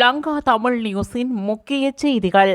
லங்கா தமிழ் நியூஸின் முக்கிய செய்திகள்.